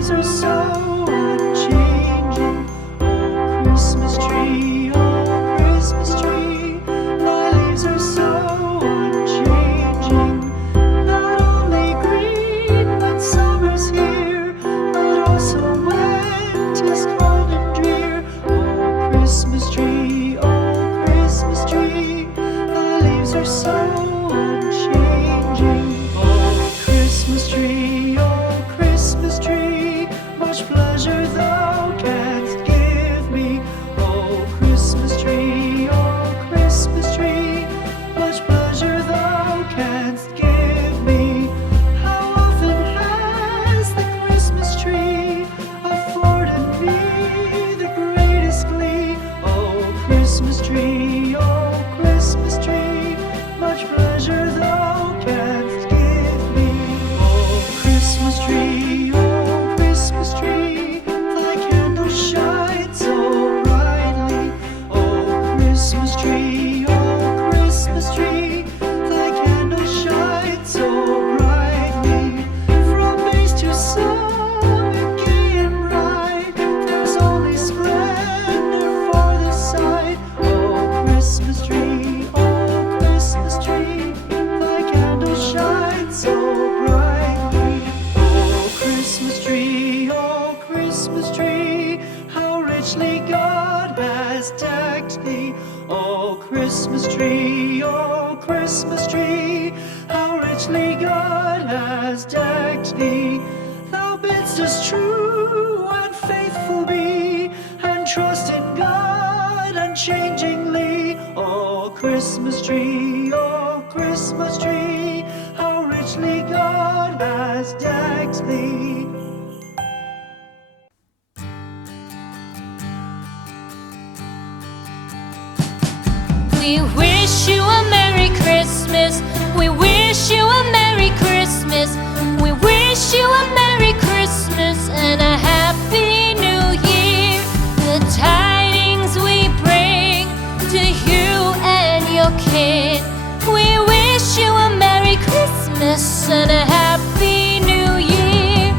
leaves are so unchanging. Oh, Christmas tree, oh, Christmas tree, thy leaves are so unchanging. Not only green when summer's here, but also when 'tis cold and drear. Oh, Christmas tree, thy leaves are so unchanging. Oh, Christmas tree, much pleasure thou canst give me. Oh, Christmas tree, much pleasure thou canst give me. How often has the Christmas tree afforded me the greatest glee? Oh, Christmas tree, much pleasure thou canst give me. Oh, Christmas tree, thy candles shine so brightly. Oh, Christmas tree, thy candles shine so brightly. From base to summit, gay and bright, there's only splendor for the sight. Oh, Christmas tree, thy candles shine so brightly. Oh, Christmas tree, how richly God has decked thee. Oh, Christmas tree, how richly God has decked thee. Thou bidst us true and faithful be, and trust in God unchangingly. Oh, Christmas tree, how richly God has decked thee. We wish you a Merry Christmas. We wish you a Merry Christmas. We wish you a Merry Christmas and a Happy New Year. The tidings we bring to you and your kin. We wish you a Merry Christmas and a Happy New Year.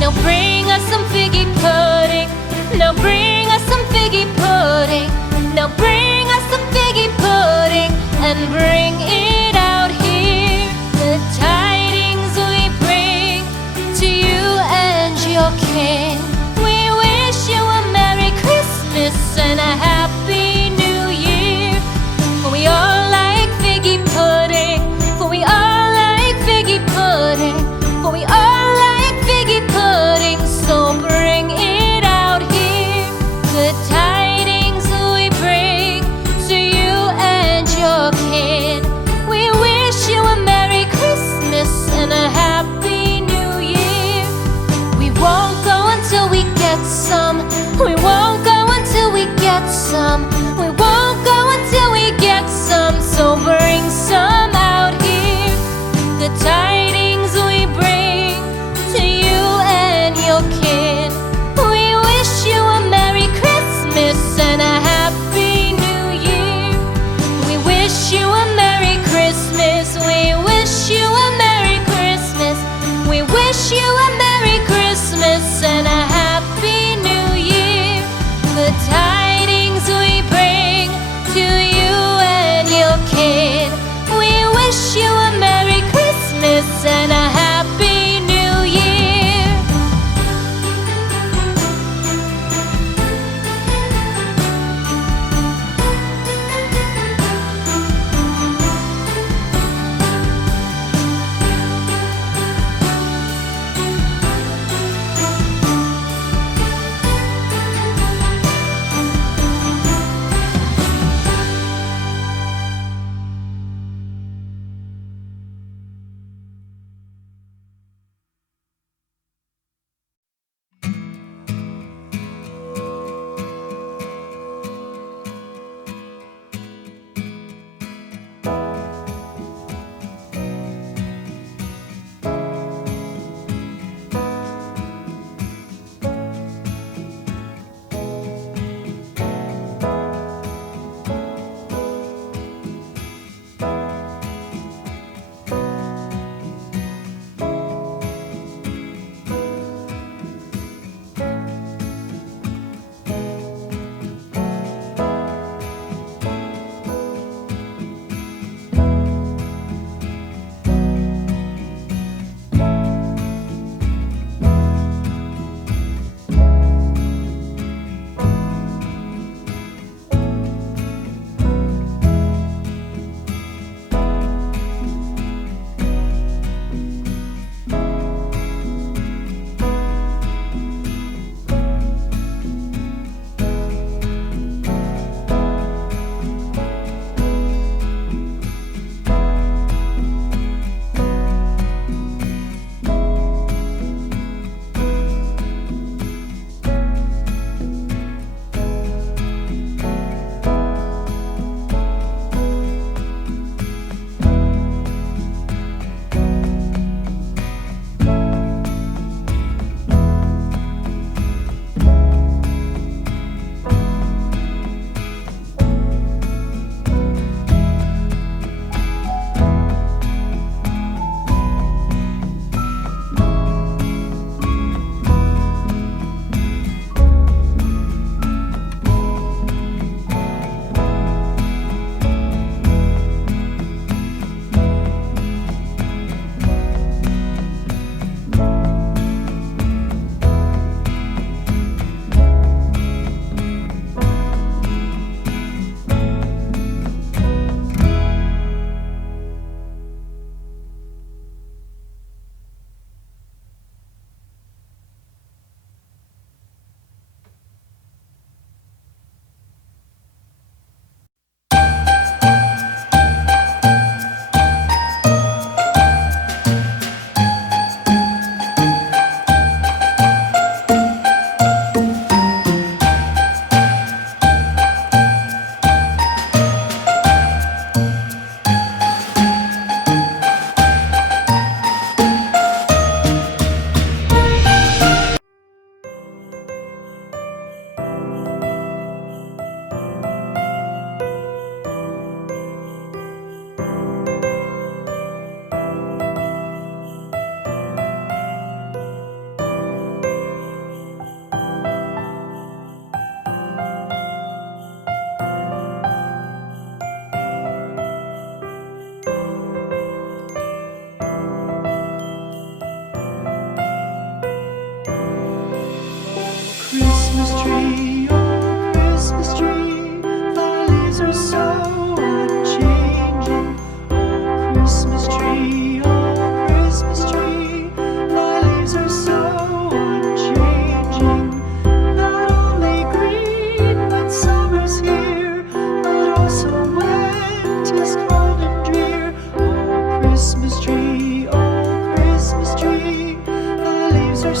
Now bring us some figgy pudding. Now bring us some figgy pudding. Now bring us some figgy pudding and bring it out here. The tidings we bring to you and your kin. We wish you a Merry Christmas and a Happy New Year. For we all like figgy pudding. For we all like figgy pudding. For we all like figgy pudding. So bring it out here. The tidings we bring to you and your kin. We wish you a Merry Christmas and a Happy New Year. We won't go until we get some. We won't go until we get some. We won't go until we get some. So bring some out here. The tidings we bring to you and your kin. We wish you a Merry Christmas and a Happy New Year. We wish you a Merry Christmas. We wish you a Merry Christmas. We wish you a Merry Christmas and a Happy New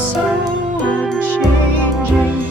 so unchanging.